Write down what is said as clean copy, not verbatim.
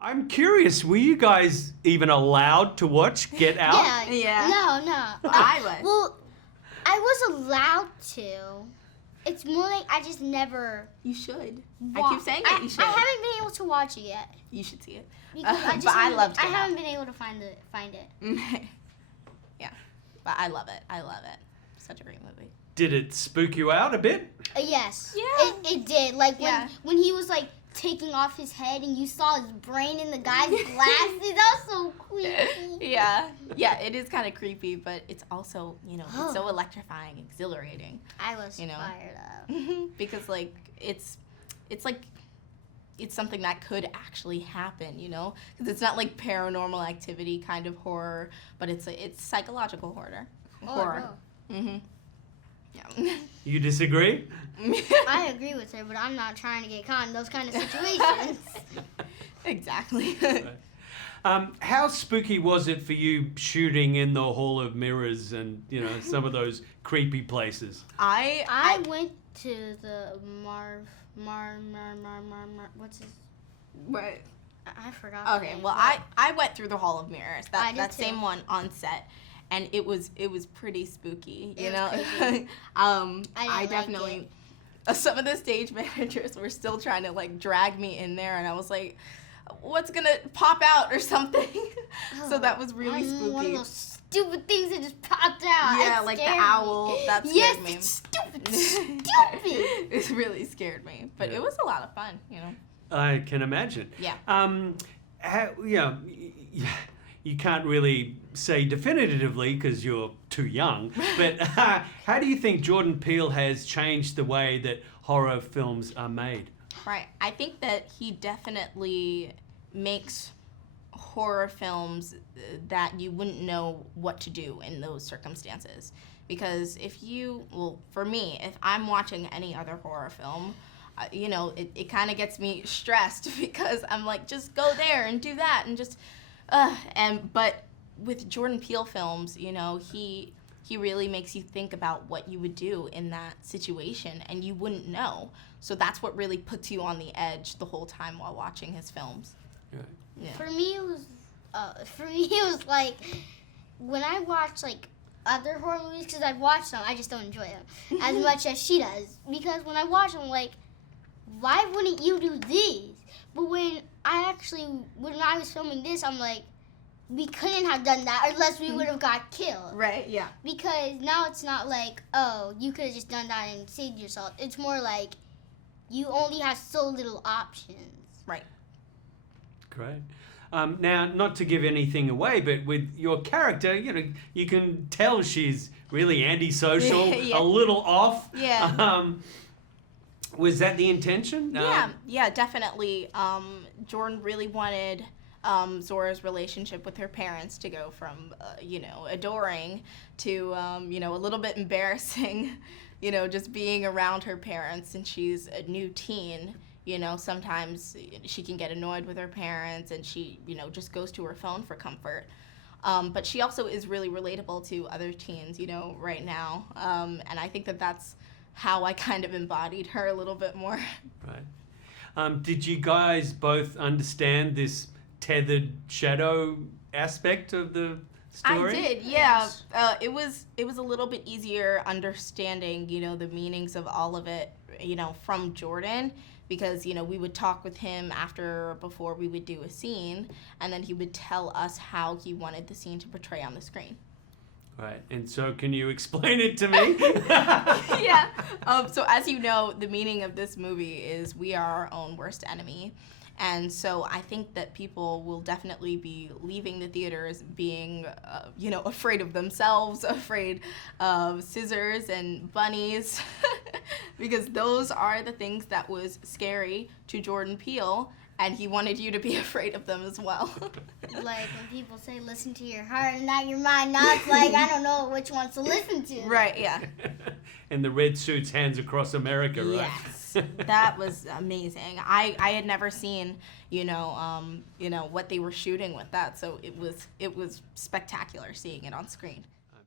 I'm curious, were you guys even allowed to watch Get Out? Yeah. No. I was. Well, I was allowed to. It's more like I just never. You should. I keep saying it. You should. I haven't been able to watch it yet. You should see it. Because but I loved it. I haven't been able to find it. Yeah, but I love it. Such a great movie. Did it spook you out a bit? Yes. Yeah. It did. Like when he was like taking off his head and you saw his brain in the guy's glasses. That was so creepy. Yeah, it is kind of creepy, but it's also, it's so electrifying, exhilarating. I was fired up. Because like it's like it's something that could actually happen, because it's not like paranormal activity kind of horror, but it's psychological horror. No. Yeah. You disagree? I agree with her, but I'm not trying to get caught in those kind of situations. Exactly. How spooky was it for you shooting in the Hall of Mirrors and, some of those creepy places? I went to the what's his... What? I forgot. Okay, well, I went through the Hall of Mirrors. That too. same one on set. And it was pretty spooky, It was creepy. I definitely some of the stage managers were still trying to like drag me in there, and I was like, what's gonna pop out or something? So that was really spooky. One of those stupid things that just popped out. Yeah, like the owl. That scared me. Stupid. It really scared me, but it was a lot of fun, I can imagine. Yeah. You can't really say definitively because you're too young, but how do you think Jordan Peele has changed the way that horror films are made? Right. I think that he definitely makes horror films that you wouldn't know what to do in those circumstances. Because for me, if I'm watching any other horror film, it kind of gets me stressed because I'm like, just go there and do that and just... but with Jordan Peele films, he really makes you think about what you would do in that situation, and you wouldn't know. So that's what really puts you on the edge the whole time while watching his films. Right. Yeah. For me, it was like when I watch like other horror movies, because I've watched them, I just don't enjoy them as much as she does. Because when I watch them, like, why wouldn't you do these? But when I was filming this, I'm like, we couldn't have done that unless we would have got killed. Right, yeah. Because now it's not like, oh, you could have just done that and saved yourself. It's more like you only have so little options. Right. Great. Now, not to give anything away, but with your character, you can tell she's really antisocial, Yeah. a little off. Yeah. Was that the intention? Yeah, definitely. Jordan really wanted Zora's relationship with her parents to go from, adoring to, a little bit embarrassing, just being around her parents, and she's a new teen. Sometimes she can get annoyed with her parents, and she, just goes to her phone for comfort. But she also is really relatable to other teens, right now. And I think that that's how I kind of embodied her a little bit more. Right. Did you guys both understand this tethered shadow aspect of the story? I did, yeah. It was a little bit easier understanding, the meanings of all of it, from Jordan, because, we would talk with him before we would do a scene, and then he would tell us how he wanted the scene to portray on the screen. Right, and so can you explain it to me? Yeah. So as you know, the meaning of this movie is we are our own worst enemy. And so I think that people will definitely be leaving the theaters being, afraid of themselves, afraid of scissors and bunnies, because those are the things that was scary to Jordan Peele, and he wanted you to be afraid of them as well. Like when people say, listen to your heart and not your mind, now it's like, I don't know which ones to listen to. Right, yeah. And the red suits, hands across America, right? Yes, that was amazing. I had never seen, what they were shooting with that, so it was spectacular seeing it on screen.